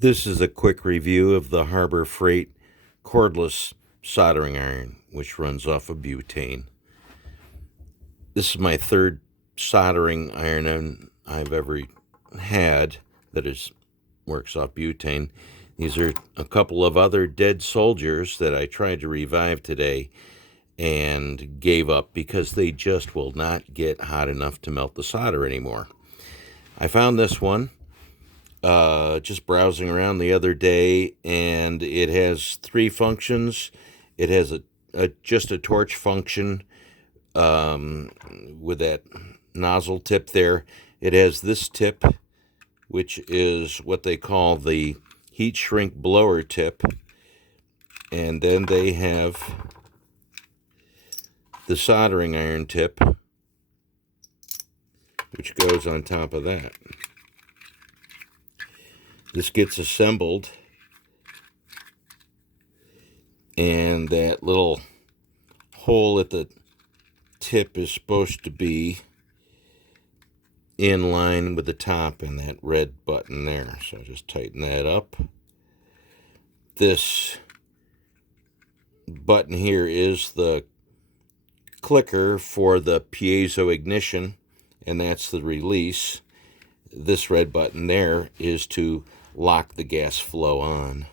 This is a quick review of the Harbor Freight cordless soldering iron, which runs off of butane. This is my third soldering iron I've ever had that works off butane. These are a couple of other dead soldiers that I tried to revive today and gave up because they just will not get hot enough to melt the solder anymore. I found this one just browsing around the other day, and it has three functions. It has just a torch function with that nozzle tip there. It has this tip, which is what they call the heat shrink blower tip, and then they have the soldering iron tip, which goes on top of that. This gets assembled, and that little hole at the tip is supposed to be in line with the top and that red button there. So just tighten that up. This button here is the clicker for the piezo ignition, and that's the release. This red button there is to lock the gas flow on.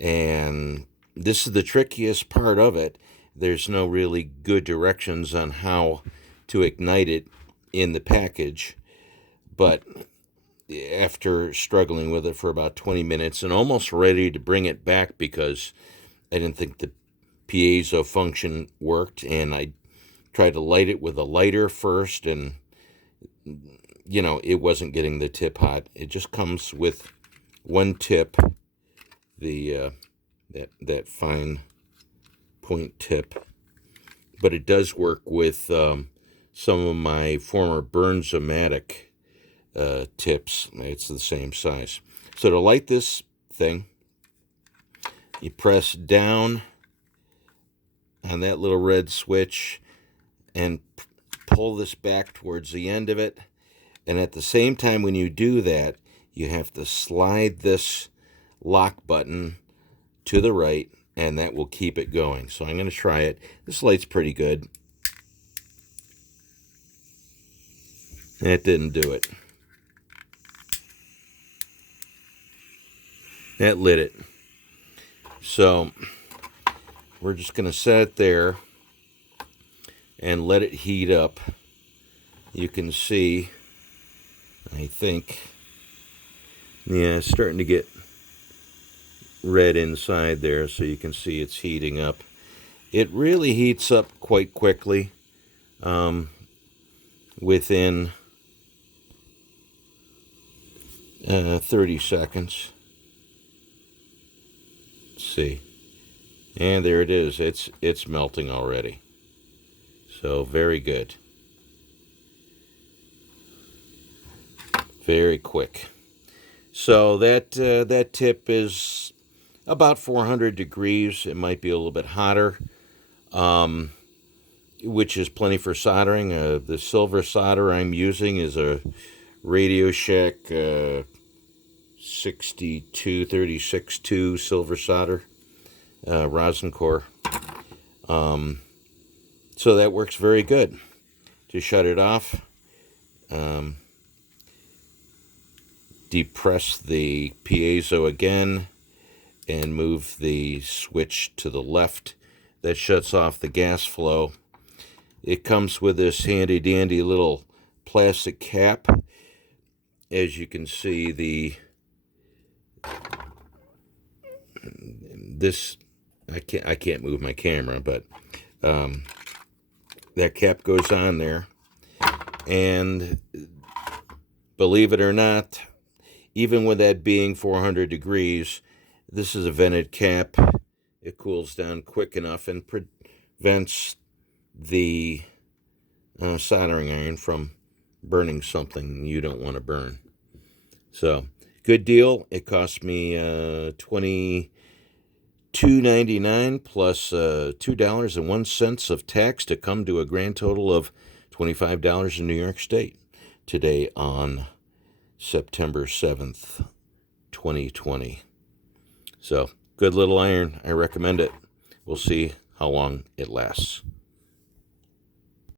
And this is the trickiest part of it. There's no really good directions on how to ignite it in the package, but after struggling with it for about 20 minutes and almost ready to bring it back because I didn't think the piezo function worked, and I tried to light it with a lighter first, and it wasn't getting the tip hot. It just comes with one tip, the that fine point tip, but it does work with some of my former Burns-O-Matic tips. It's the same size. So to light this thing, you press down on that little red switch and pull this back towards the end of it. And at the same time, when you do that, you have to slide this lock button to the right, and that will keep it going. So I'm going to try it. This light's pretty good. That didn't do it. That lit it. So we're just going to set it there and let it heat up. You can see, I think, yeah, it's starting to get red inside there, so you can see it's heating up. It really heats up quite quickly, within 30 seconds. Let's see. And there it is. It's melting already. So very good. Very quick. So that tip is about 400 degrees. It might be a little bit hotter, which is plenty for soldering. The silver solder I'm using is a Radio Shack 6236-2 silver solder, rosin core. So that works very good. To shut it off, depress the piezo again and move the switch to the left. That shuts off the gas flow. It comes with this handy dandy little plastic cap. As you can see, I can't move my camera, but that cap goes on there, and believe it or not, even with that being 400 degrees, this is a vented cap. It cools down quick enough and prevents the soldering iron from burning something you don't want to burn. So, good deal. It cost me $22.99 plus $2.01 of tax to come to a grand total of $25 in New York State today on September 7th, 2020. So, good little iron. I recommend it. We'll see how long it lasts.